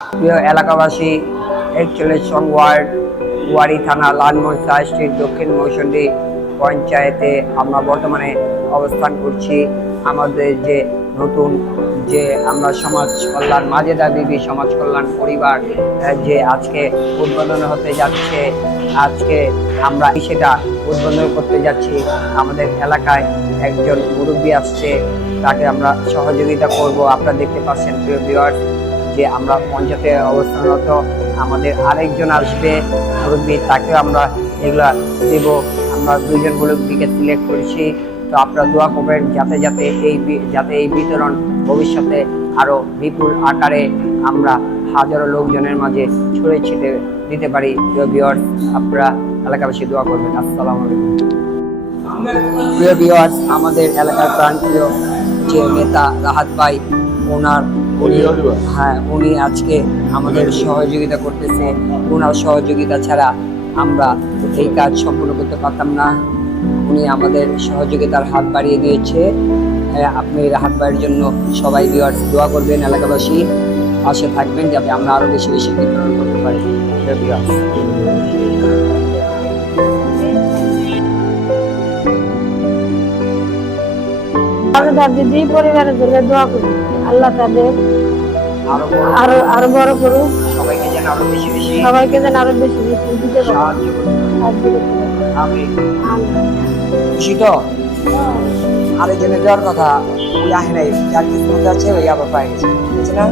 প্রিয় এলাকাবাসী, একচল্লিশ সং ওয়ার্ড, ওয়ারি থানা লালমোরসা স্ট্রিট, দক্ষিণ মৌসুন্ডি পঞ্চায়েতে আমরা বর্তমানে অবস্থান করছি। আমাদের যে নতুন যে আমরা সমাজ কল্যাণ মাজেদা বিবি সমাজ কল্যাণ পরিবার যে আজকে উদ্বোধন হতে যাচ্ছে, আজকে আমরা সেটা উদ্বোধন করতে যাচ্ছি। আমাদের এলাকায় একজন মুরব্বী আসছে, তাকে আমরা সহযোগিতা করব। আপনারা দেখতে পাচ্ছেন, প্রিয় ভিউয়ার্স যে আমরা পঞ্চায়েতে অবস্থানরত আমাদের আরেকজন আসবে, মুরব্বী, তাকেও আমরা এগুলা দেব। আমরা দুইজন মুরব্বীকে সিলেক্ট করেছি। তো আপনারা দোয়া করবেন যাতে যাতে এই যাতে এই বিতরণ ভবিষ্যতে আরও বিপুল আকারে আমরা হাজারো লোকজনের মাঝে ছড়িয়ে ছিটে দিতে পারি। ভিউয়ার্স আপনারা এলাকাবাসী দোয়া করবেন। আসসালামু আলাইকুম। প্রিয় ভিউয়ার্স আমাদের এলাকার প্রাণপ্রিয় যে নেতা রাহাত ভাই ওনার হ্যাঁ উনি আজকে আমাদের সহযোগিতা করতেছে। ওনার সহযোগিতা ছাড়া আমরা এই কাজ সম্পূর্ণ করতে পারতাম না। উনি আমাদের সহযোগিতার হাত বাড়িয়ে দিয়েছে। হ্যাঁ, আপনি রাহাত ভাইয়ের জন্য সবাই ভিউয়ার্স দোয়া করবেন এলাকাবাসী। পাশে থাকবেন যাতে আমরা আরও বেশি বেশি বিতরণ করতে পারি। আমি তার দিদি পরিবারের জন্য দোয়া করি আল্লাহ তাদের আরও আরও বড় করুক। সবাইকে যেন আরও বেশি বেশি সবাইকে যেন আরও বেশি বেশি দিতে সাহায্য। আমি খুশি তো? আরেকজনে দেওয়ার কথা ওই আহে নাই যার কিছু আছে ওই আবার পাই গেছে। না?